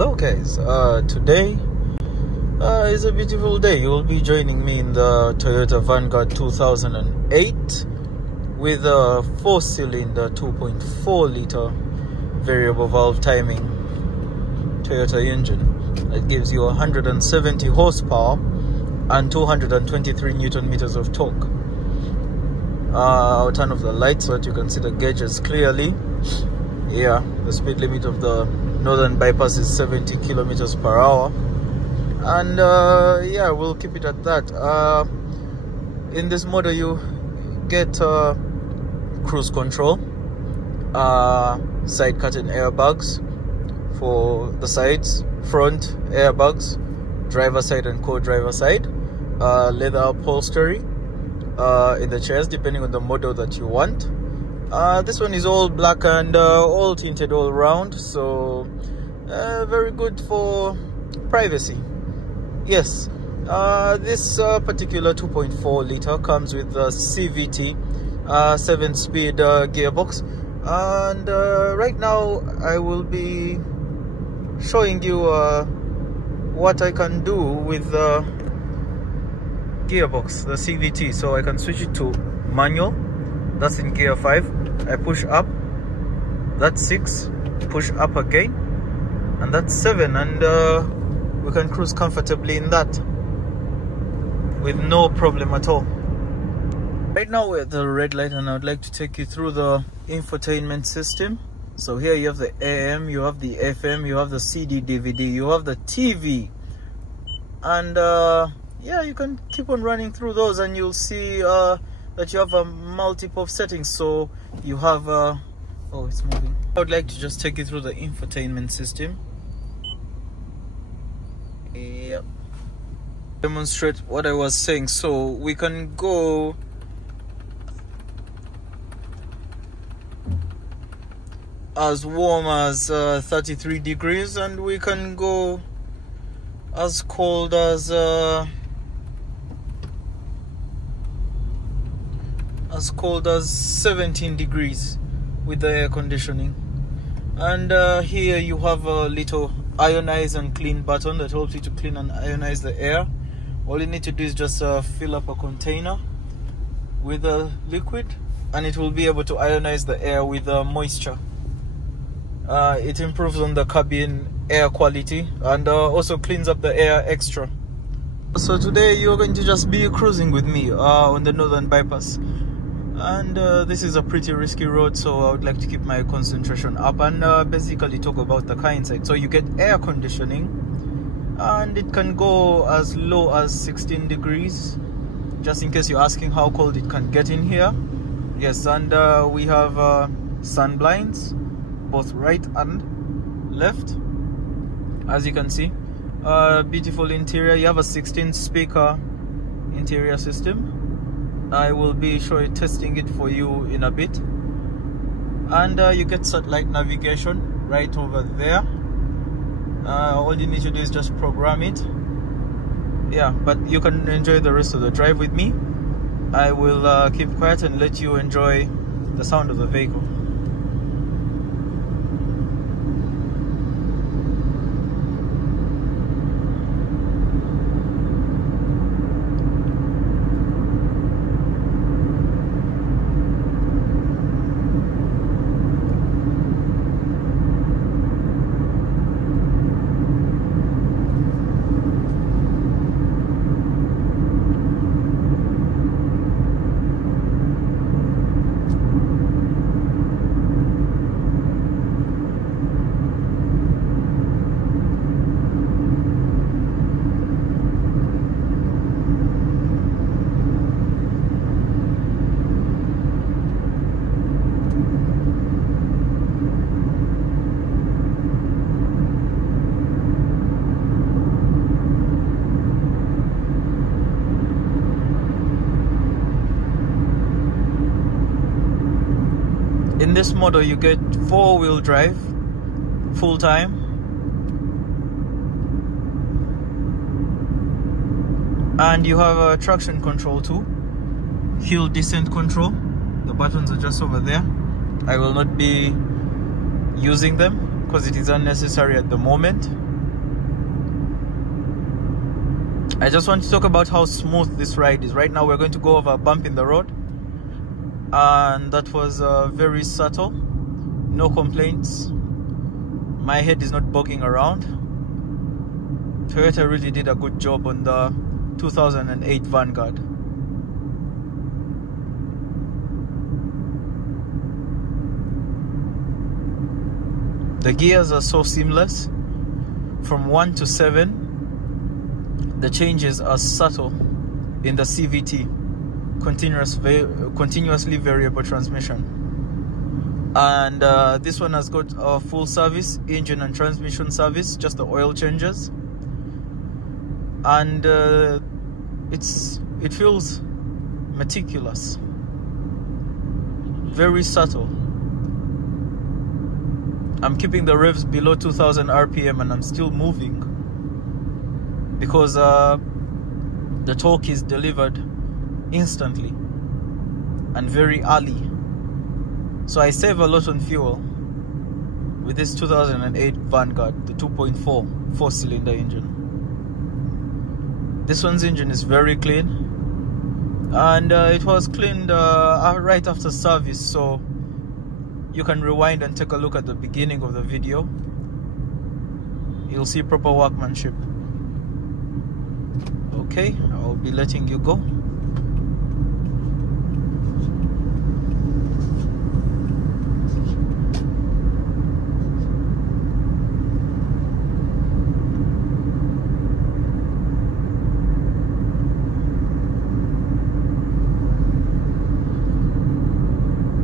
Hello guys, today is a beautiful day. You will be joining me in the Toyota Vanguard 2008 with a 4-cylinder 2.4 liter variable valve timing Toyota engine that gives you 170 horsepower and 223 Newton meters of torque. I'll turn off the lights so that you can see the gauges clearly. Yeah, the speed limit of the northern bypass is 70 kilometers per hour, and yeah, we'll keep it at that. In this model you get cruise control, side curtain airbags for the sides, front airbags, driver side and co-driver side, leather upholstery in the chairs depending on the model that you want. This one is all black and all tinted all around, so very good for privacy. Yes, this particular 2.4 liter comes with the CVT 7-speed gearbox, and right now I will be showing you what I can do with the gearbox, the CVT. So I can switch it to manual. That's in gear 5. I push up, that's 6, push up again, and that's 7, and we can cruise comfortably in that with no problem at all. Right now we're at the red light, and I would like to take you through the infotainment system. So here you have the AM, you have the FM, you have the CD, DVD, you have the TV, and yeah, you can keep on running through those and you'll see that you have a multiple settings. So you have oh, it's moving. I would like to just take you through the infotainment system. Yep. Demonstrate what I was saying. So we can go as warm as 33 degrees, and we can go as cold as 17 degrees with the air conditioning. And here you have a little ionize and clean button that helps you to clean and ionize the air. All you need to do is just fill up a container with a liquid, and it will be able to ionize the air with moisture. It improves on the cabin air quality and also cleans up the air extra. So today you're going to just be cruising with me on the northern bypass. And this is a pretty risky road, so I would like to keep my concentration up and basically talk about the car inside. So you get air conditioning, and it can go as low as 16 degrees, just in case you're asking how cold it can get in here. Yes, and we have sun blinds, both right and left, as you can see. Beautiful interior. You have a 16-speaker interior system. I will be testing it for you in a bit. And you get satellite navigation right over there. All you need to do is just program it. Yeah, but you can enjoy the rest of the drive with me. I will keep quiet and let you enjoy the sound of the vehicle. In this model you get 4-wheel drive, full time, and you have a traction control too, hill descent control. The buttons are just over there. I will not be using them because it is unnecessary at the moment. I just want to talk about how smooth this ride is. Right now we're going to go over a bump in the road, and that was very subtle, no complaints. My head is not bugging around. Toyota really did a good job on the 2008 Vanguard. The gears are so seamless. From 1 to 7, the changes are subtle in the CVT, continuously variable transmission. And this one has got a full service, engine and transmission service, just the oil changes. And it feels meticulous, very subtle. I'm keeping the revs below 2000 RPM and I'm still moving because the torque is delivered instantly and very early. So I save a lot on fuel with this 2008 Vanguard, the 2.4 4-cylinder engine. This one's engine is very clean, and it was cleaned right after service, so you can rewind and take a look at the beginning of the video. You'll see proper workmanship. Okay, I'll be letting you go.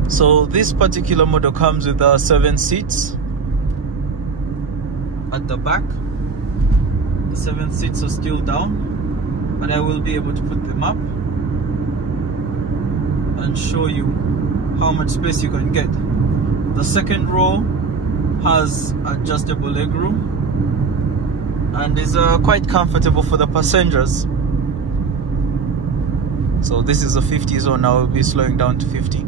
So this particular model comes with 7 seats at the back. The 7 seats are still down, but I will be able to put them up and show you how much space you can get. The second row has adjustable legroom and is quite comfortable for the passengers. So this is a 50 zone. I will be slowing down to 50.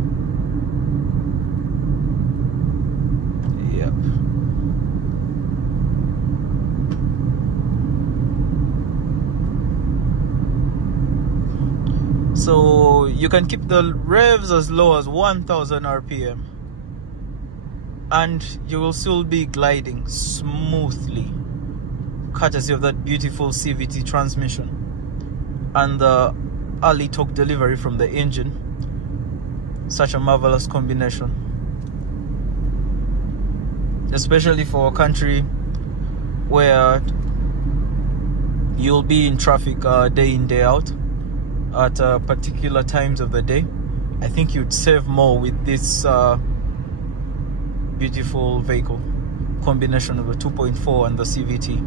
Yep. So you can keep the revs as low as 1000 RPM and you will still be gliding smoothly, courtesy of that beautiful CVT transmission and the early torque delivery from the engine. Such a marvelous combination, especially for a country where you'll be in traffic day in, day out at particular times of the day. I think you'd save more with this beautiful vehicle combination of the 2.4 and the CVT.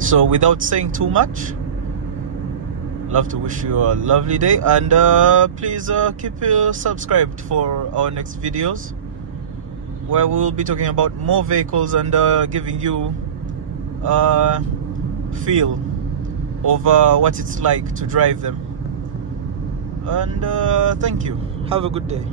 So without saying too much, love to wish you a lovely day, and please keep subscribed for our next videos, where we'll be talking about more vehicles and giving you a feel of what it's like to drive them. And thank you. Have a good day.